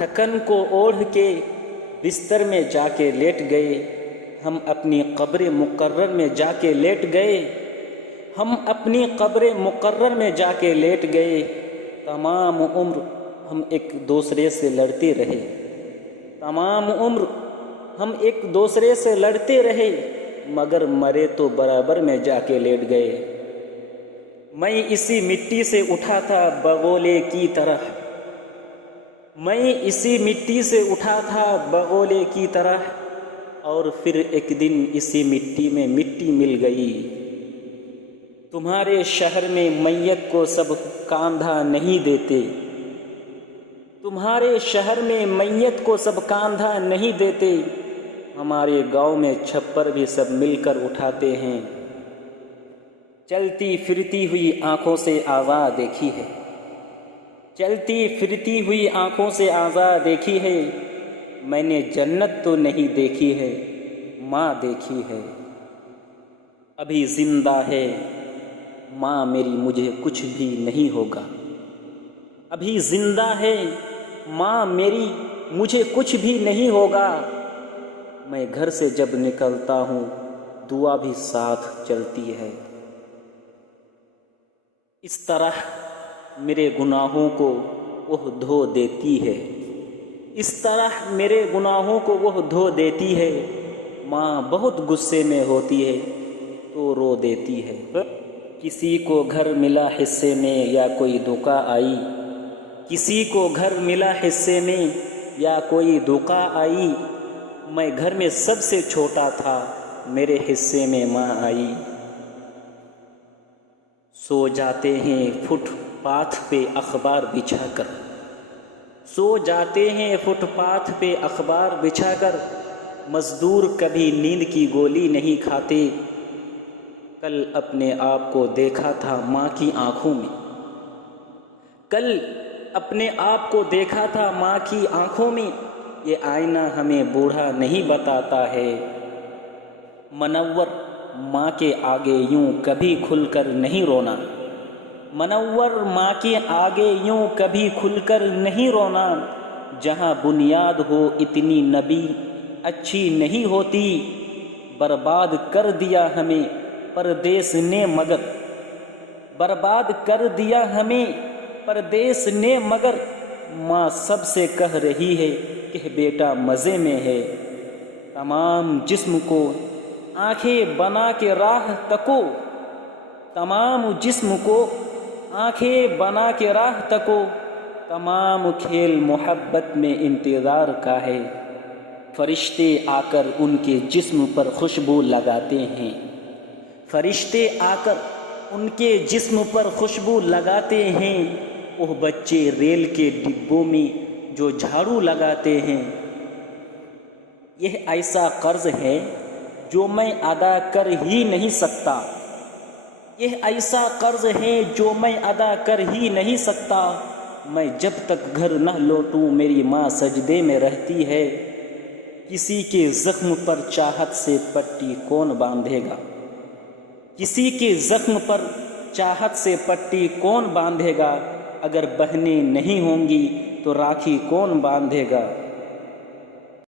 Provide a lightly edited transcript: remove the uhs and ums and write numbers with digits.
تھکن کو اوڑھ کے بستر میں جا کے لیٹ گئے، ہم اپنی قبر مقرر میں جا کے لیٹ گئے، ہم اپنی قبر مقرر میں جا کے لیٹ گئے۔ تمام عمر ہم ایک دوسرے سے لڑتے رہے، تمام عمر ہم ایک دوسرے سے لڑتے رہے، مگر مرے تو برابر میں جا کے لیٹ گئے۔ میں اسی مٹی سے اٹھا تھا بغولے کی طرح، میں اسی مٹی سے اٹھا تھا بغولے کی طرح، اور پھر ایک دن اسی مٹی میں مٹی مل گئی۔ تمہارے شہر میں میت کو سب کاندھا نہیں دیتے، تمہارے شہر میں میت کو سب کاندھا نہیں دیتے، ہمارے گاؤں میں چھپر بھی سب مل کر اٹھاتے ہیں۔ چلتی پھرتی ہوئی آنکھوں سے آزاد دیکھی ہے، چلتی پھرتی ہوئی آنکھوں سے آزاد دیکھی ہے، میں نے جنت تو نہیں دیکھی ہے، ماں دیکھی ہے۔ ابھی زندہ ہے ماں میری، مجھے کچھ بھی نہیں ہوگا، ابھی زندہ ہے ماں میری، مجھے کچھ بھی نہیں ہوگا۔ میں گھر سے جب نکلتا ہوں دعا بھی ساتھ چلتی ہے۔ اس طرح میرے گناہوں کو وہ دھو دیتی ہے، اس طرح میرے گناہوں کو وہ دھو دیتی ہے۔ ماں بہت غصے میں ہوتی ہے تو رو دیتی ہے۔ کسی کو گھر ملا حصے میں یا کوئی دھوکہ آئی، کسی کو گھر ملا حصے میں یا کوئی دھوکہ آئی، میں گھر میں سب سے چھوٹا تھا، میرے حصے میں ماں آئی۔ سو جاتے ہیں فٹ پاتھ پہ اخبار بچھا کر، سو جاتے ہیں فٹ پاتھ پہ اخبار بچھا کر، مزدور کبھی نیند کی گولی نہیں کھاتے۔ کل اپنے آپ کو دیکھا تھا ماں کی آنکھوں میں، کل اپنے آپ کو دیکھا تھا ماں کی آنکھوں میں، یہ آئینہ ہمیں بوڑھا نہیں بتاتا ہے۔ منور ماں کے آگے یوں کبھی کھل کر نہیں رونا، منور ماں کے آگے یوں کبھی کھل کر نہیں رونا، جہاں بنیاد ہو اتنی نبی اچھی نہیں ہوتی۔ برباد کر دیا ہمیں پردیس نے مگر، برباد کر دیا ہمیں پردیس نے مگر، ماں سب سے کہہ رہی ہے کہ بیٹا مزے میں ہے۔ تمام جسم کو آنکھیں بنا کے راہ تکو، تمام جسم کو آنکھیں بنا کے راہ تکو، تمام کھیل محبت میں انتظار کا ہے۔ فرشتے آ کر ان کے جسم پر خوشبو لگاتے ہیں، فرشتے آ کر ان کے جسم پر خوشبو لگاتے ہیں، وہ بچے ریل کے ڈبوں میں جو جھاڑو لگاتے ہیں۔ یہ ایسا قرض ہے جو میں ادا کر ہی نہیں سکتا، یہ ایسا قرض ہے جو میں ادا کر ہی نہیں سکتا۔ میں جب تک گھر نہ لوٹوں میری ماں سجدے میں رہتی ہے۔ کسی کے زخم پر چاہت سے پٹی کون باندھے گا، کسی کے زخم پر چاہت سے پٹی کون باندھے گا، اگر بہنیں نہیں ہوں گی تو راکھی کون باندھے گا۔